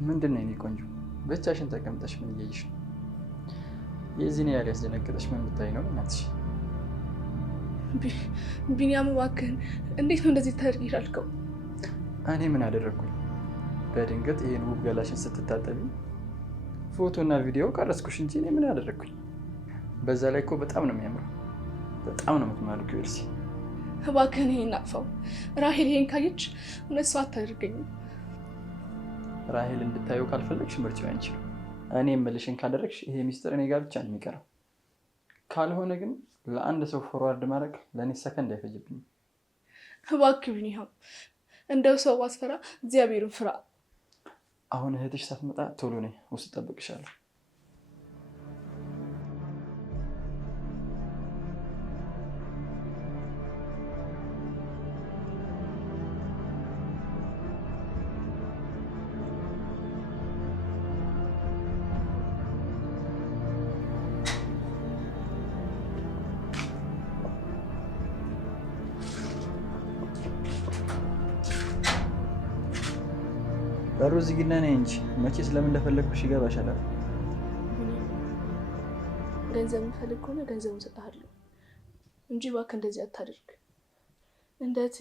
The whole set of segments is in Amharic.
ምንድን ነው የኔ ቆንጆ? ብቻሽን ተቀምጠሽ ምን እያየሽ ነው? የዚህን ያህል ያስደነገጠሽ ምን ብታይ ነው እናትሽ? ቢኒያም እባክህን፣ እንዴት ነው እንደዚህ ታደርግ ይላልከው? እኔ ምን አደረግኩኝ? በድንገት ይሄን ውብ ገላሽን ስትታጠቢ ፎቶና ቪዲዮ ቀረስኩሽ እንጂ እኔ ምን አደረግኩኝ? በዛ ላይ እኮ በጣም ነው የሚያምረው። በጣም ነው የምትማርኪው ኤልሲ። እባክህን ይሄን አጥፋው። ራሄል ይሄን ካየች እውነት ሰው አታደርገኝም። ራሄል እንድታየው ካልፈለግሽ ምርጫው አንቺ ነው። እኔ የምልሽን ካደረግሽ ይሄ ሚስጥር እኔ ጋር ብቻ ነው የሚቀረው። ካልሆነ ግን ለአንድ ሰው ፎርዋርድ ማድረግ ለእኔ ሰከንድ አይፈጅብኝም። እባክህ ቢኒያም፣ እንደው ሰው አስፈራ፣ እግዚአብሔርን ፍራ። አሁን እህትሽ ሳትመጣ ቶሎ ነይ፣ ውስጥ እጠብቅሻለሁ። በሩ ዝግና ነኝ እንጂ መቼ ስለምን እንደፈለግኩሽ ይገባሻል። ገንዘብ የምፈልግ ከሆነ ገንዘቡን እሰጥሃለሁ እንጂ እባክህ እንደዚህ አታድርግ። እንዴት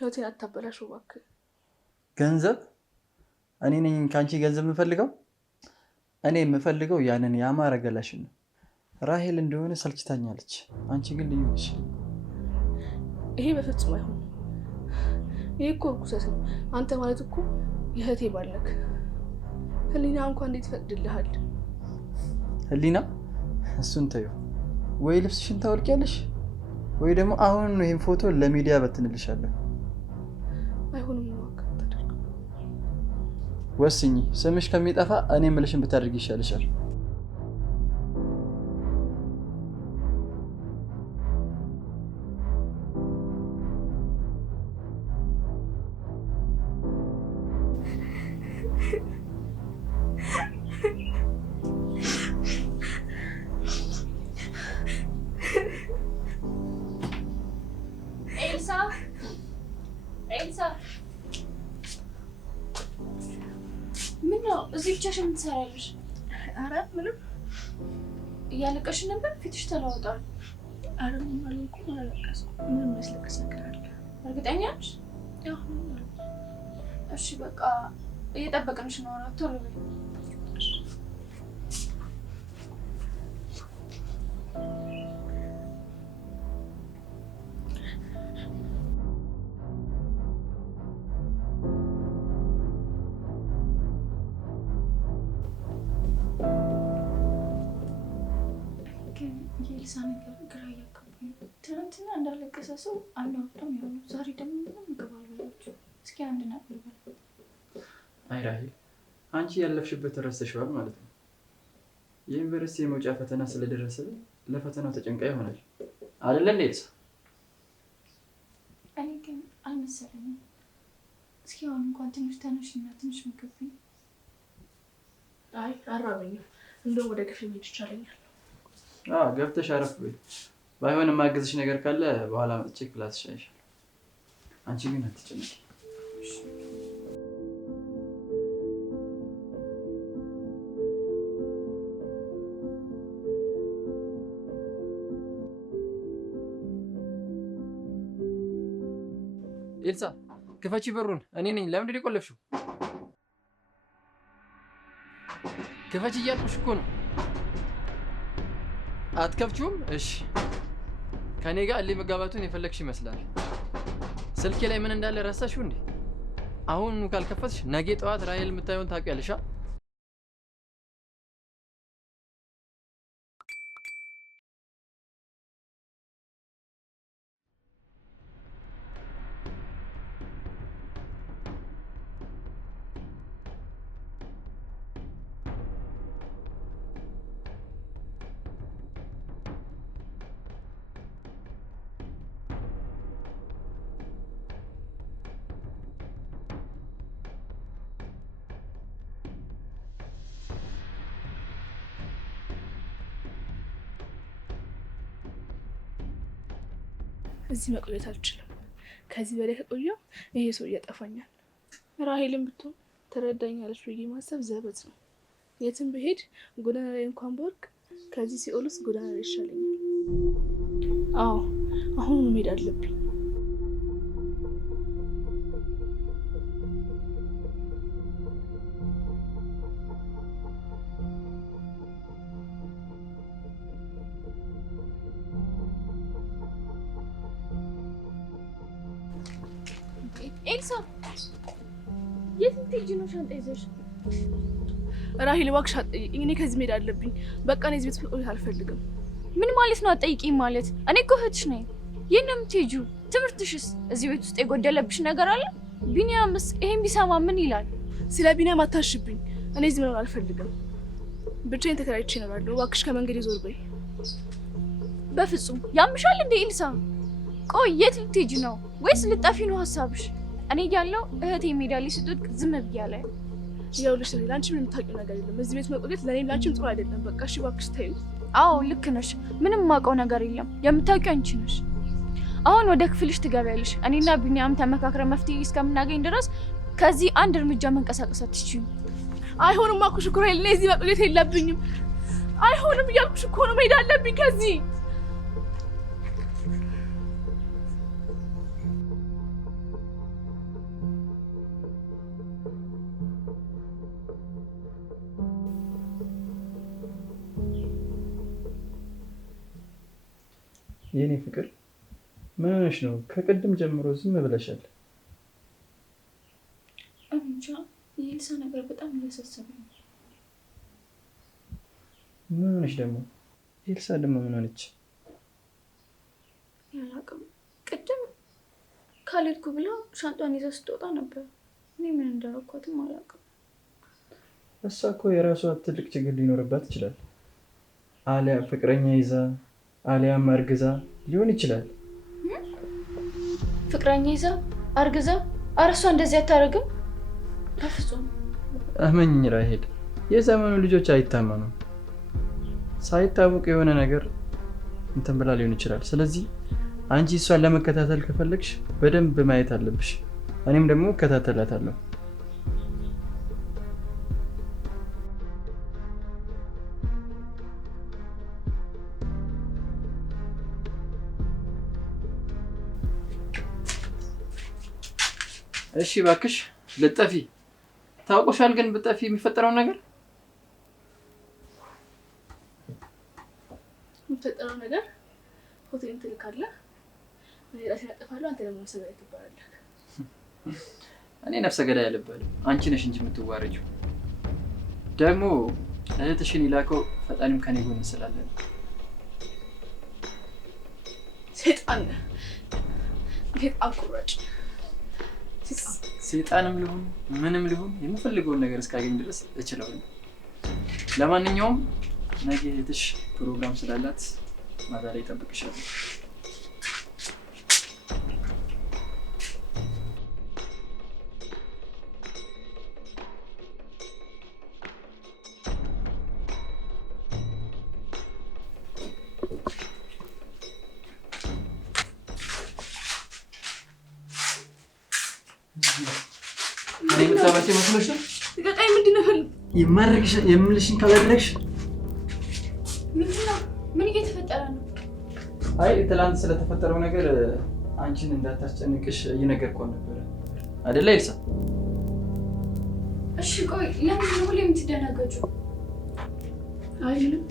ህይወቴን አታበላሽው እባክህ። ገንዘብ? እኔ ነኝ ከአንቺ ገንዘብ የምፈልገው? እኔ የምፈልገው ያንን ያማረ ገላሽን ነው። ራሄል እንደሆነ ሰልችታኛለች፣ አንቺ ግን ልዩ ነሽ። ይሄ በፍጹም አይሆንም። ይሄ እኮ እርኩሰት ነው። አንተ ማለት እኮ የእህቴ ባል ነህ። ህሊና እንኳን እንዴት ይፈቅድልሃል? ህሊና? እሱን ተይው። ወይ ልብስሽን ታወልቂያለሽ ወይ ደግሞ አሁን ነው ይሄን ፎቶ ለሚዲያ በትንልሻለሁ። አይሆንም ነው አታደርግ። ወስኚ። ስምሽ ከሚጠፋ እኔ የምልሽን ብታደርጊ ይሻልሻል። ምነው እዚህ ብቻሽን ምን ትሰሪያለሽ? ኧረ ምንም። እያለቀሽ ነበር? ፊትሽ ተለውጧል። ኧረ ምንም አልሆንኩም፣ አላለቀስኩም። ምንም የሚያስለቅስ ነገር አለ? እርግጠኛ ነሽ? ያው እሺ በቃ እየጠበቅንሽ ነው። ቶሎ በይ። የኤልሳ ነገር ግራ እያጋባኝ ነው። ትናንትና እንዳለቀሰ ሰው አናወጣም የሆኑ ዛሬ ደግሞ ምንም ምግብ አልበላችሁ። እስኪ አንድ ነገር በል። አይ ራሄል፣ አንቺ ያለፍሽበት ረስተሽዋል ማለት ነው። የዩኒቨርሲቲ የመውጫ ፈተና ስለደረሰ ለፈተናው ተጨንቃ ይሆናል አይደለ እንዴ ኤልሳ? እኔ ግን አልመሰለኝም። እስኪ አሁን እንኳን ትንሽ ተነሽና ትንሽ ምግብ ብይ። አይ አራበኝም። እንደውም ወደ ክፍል መሄድ ይቻለኛል። ገብተሽ አረፍ በይ። ባይሆን የማገዝሽ ነገር ካለ በኋላ መጥቼ ክላስ ሻይሻል። አንቺ ግን አትጨነቂ። ኤልሳ ክፈቺ በሩን። እኔ ነኝ። ለምንድን ነው የቆለፍሽው? ክፈቺ እያልኩሽ እኮ ነው። አትከፍቺውም? እሺ ከኔ ጋር እልህ መጋባቱን የፈለግሽ ይመስላል። ስልኬ ላይ ምን እንዳለ ረሳሽው እንዴ? አሁን ካልከፈትሽ ነገ ጠዋት ራሄል የምታየውን ታውቂያለሽ። እዚህ መቆየት አልችልም። ከዚህ በላይ ከቆየሁ ይሄ ሰው እያጠፋኛል። ራሄልን ብትሆን ተረዳኛለች ብዬ ማሰብ ዘበት ነው። የትም ብሄድ ጎዳና ላይ እንኳን በወርቅ ከዚህ ሲኦል ውስጥ ጎዳና ላይ ይሻለኛል። አዎ አሁን መሄድ አለብኝ። ኤልሳ የት ልትሄጂ ነው? ሻንጣ ይዘሽ? ራሂል እባክሽ አትጠይቂኝ። እኔ ከዚህ መሄድ አለብኝ። በቃ እኔ እዚህ ቤት መቆየት አልፈልግም። ምን ማለት ነው አትጠይቂኝ ማለት? እኔ እኮ እህትሽ ነኝ። የት ነው የምትሄጂው? ትምህርትሽስ? እዚህ ቤት ውስጥ የጎደለብሽ ነገር አለ? ቢኒያምስ ይሄን ቢሰማ ምን ይላል? ስለ ቢኒያም አታሽብኝ። እኔ እዚህ መኖር አልፈልግም። ብቻዬን ተከራይቼ እኖራለሁ። እባክሽ ከመንገድ ዞር በይ። በፍጹም ያምሻል እንዴ ኤልሳ? ቆይ የት ልትሄጂ ነው? ወይስ ልጠፊ ነው ሀሳብሽ? እኔ ያለው እህቴ ሜዳ ላይ ስትወድቅ ዝም ብያለ። ይኸውልሽ ለአንቺ ምንም የምታውቂው ነገር የለም። እዚህ ቤት መቆየት ለእኔም ለአንቺም ጥሩ አይደለም። በቃ እሺ እባክሽ ተይው። አዎ ልክ ነሽ። ምንም የማውቀው ነገር የለም። የምታውቂው አንቺ ነሽ። አሁን ወደ ክፍልሽ ትገቢያለሽ። እኔና ቢኒያም ተመካክረን መፍትሄ እስከምናገኝ ድረስ ከዚህ አንድ እርምጃ መንቀሳቀስ አትችይም። አይሆንም አልኩሽ እኮ ራሂል፣ እኔ እዚህ መቆየት የለብኝም። አይሆንም እያልኩሽ እኮ ነው። መሄድ አለብኝ ከዚህ። የኔ ፍቅር ምን ሆነሽ ነው? ከቅድም ጀምሮ ዝም ብለሻል። እንጃ የኤልሳ ነገር በጣም እያሳሰበኝ ነው። ምን ሆነሽ ደግሞ? ኤልሳ ደግሞ ምን ሆነች? ያላቅም ቅድም ካልሄድኩ ብላ ሻንጧን ይዛ ስትወጣ ነበር። እኔ ምን እንዳደረኳትም አላውቅም። እሷ እኮ የራሷ ትልቅ ችግር ሊኖርባት ይችላል። አሊያ ፍቅረኛ ይዛ አሊያም አርግዛ ሊሆን ይችላል። ፍቅረኛ ይዛ አርግዛ? ኧረ እሷ እንደዚህ አታደርግም በፍጹም። እመኝኝ ራሂል፣ የዘመኑ ልጆች አይታመኑም። ሳይታወቅ የሆነ ነገር እንትን ብላ ሊሆን ይችላል። ስለዚህ አንቺ እሷን ለመከታተል ከፈለግሽ በደንብ ማየት አለብሽ። እኔም ደግሞ እከታተላታለሁ። እሺ እባክሽ ልጠፊ ታውቆሻል። ግን ብጠፊ የሚፈጠረውን ነገር ሆቴልን ትልካለህ፣ እኔ ራሴን አጠፋለሁ። አንተ ደግሞ ነፍሰ ገዳይ ትባላለህ። እኔ ነፍሰ ገዳይ አልባልም፣ አንቺ ነሽ እንጂ የምትዋረጂው። ደግሞ እህትሽን ይላከው ፈጣሪም ከኔ ጎን ስላለ። ሰይጣን ጌጣ ቁራጭ ሰይጣንም ልሁን ምንም ልሁን የምፈልገውን ነገር እስካገኝ ድረስ እችላለሁ። ለማንኛውም ነገ እህትሽ ፕሮግራም ስላላት ማታ ላይ እጠብቅሻለሁ። እኔ የምታባሽ መስሎሽ ነው? ቀጣይ ምንድን ነው የማድረግሽ የምልሽን ካላደረግሽ ምንድን ነው? ምን እየተፈጠረ ነው? አይ ትላንት ስለተፈጠረው ነገር አንቺን እንዳታስጨንቅሽ እየነገርኳት ነበረ አይደለ ኤልሳ? እሺ ቆይ ለምን ነው ሁሌ የምትደናገጩ? አይልም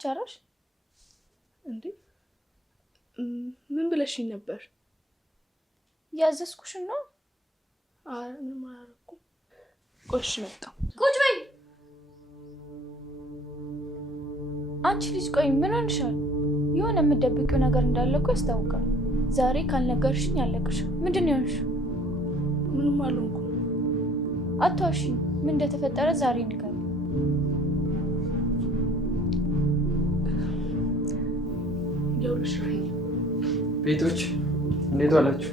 ጨረሽ እንዴ? ምን ብለሽኝ ነበር? ያዘዝኩሽን ነው። አረ ምንም አላደረኩም። ቆሽ መጣ። ቁጭ በይ አንቺ ልጅ። ቆይ ምን ሆንሻል? የሆነ የምትደብቂው ነገር እንዳለ እኮ ያስታውቃል። ዛሬ ካልነገርሽኝ ያለቅሽ። ምንድን ነው የሆንሽው? ምንም አልሆንኩም። አትዋሺኝ። ምን እንደተፈጠረ ዛሬ ንገሪኝ። ይኸውልሽ ራሂል፣ ቤቶች እንዴት ዋላችሁ?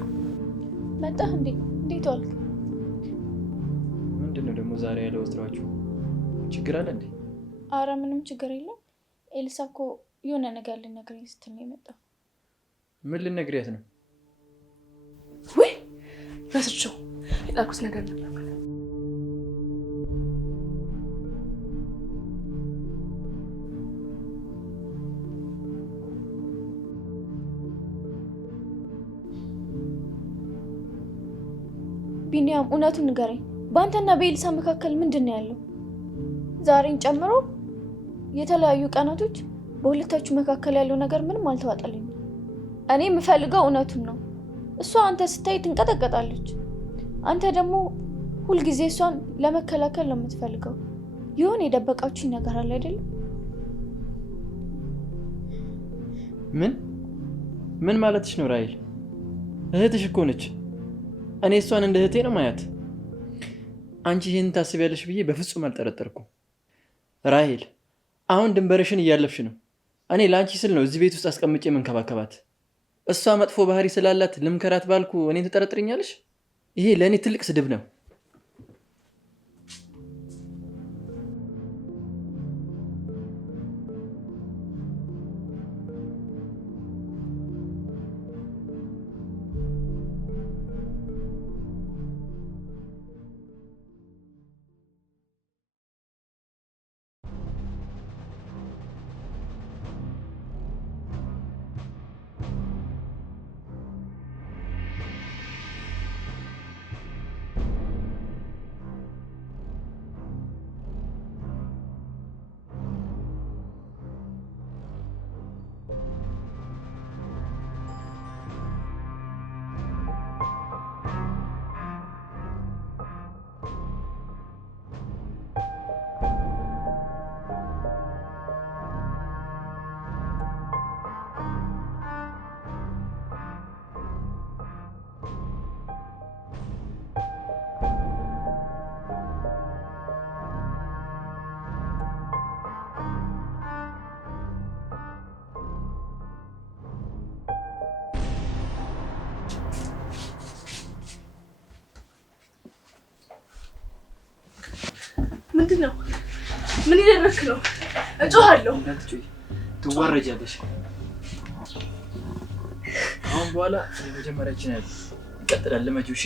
መጣህ እንዴ? እንዴት ዋልክ? ምንድነው ደግሞ ዛሬ ያለው ወትሯችሁ? ችግር አለ እንዴ? አረ ምንም ችግር የለም። ኤልሳ እኮ የሆነ ነገር ልነግረኝ ስትል ነው የመጣው። ምን ልነግሪያት ነው? ወይ ረስቼው የላኩት ነገር ነበር። ቢኒያም እውነቱን ንገረኝ። በአንተና በኤልሳ መካከል ምንድን ነው ያለው? ዛሬን ጨምሮ የተለያዩ ቀናቶች በሁለታችሁ መካከል ያለው ነገር ምንም አልተዋጠልኝም። እኔ የምፈልገው እውነቱን ነው። እሷ አንተ ስታይ ትንቀጠቀጣለች፣ አንተ ደግሞ ሁልጊዜ እሷን ለመከላከል ነው የምትፈልገው። ይሁን የደበቃችሁኝ ነገር አለ አይደለም? ምን ማለትሽ ነው ራሔል? እህትሽ እኮ ነች። እኔ እሷን እንደ እህቴ ነው ማያት። አንቺ ይህን ታስቢያለሽ ብዬ በፍጹም አልጠረጠርኩም። ራሔል አሁን ድንበርሽን እያለፍሽ ነው። እኔ ለአንቺ ስል ነው እዚህ ቤት ውስጥ አስቀምጬ መንከባከባት። እሷ መጥፎ ባህሪ ስላላት ልምከራት ባልኩ እኔን ትጠረጥርኛለሽ? ይሄ ለእኔ ትልቅ ስድብ ነው። ምንድን ነው? ምን እያደረክ ነው? እጮሃለሁ። ትዋረጃለሽ። አሁን በኋላ የመጀመሪያችን ያለ ይቀጥላል። ለመጆሽ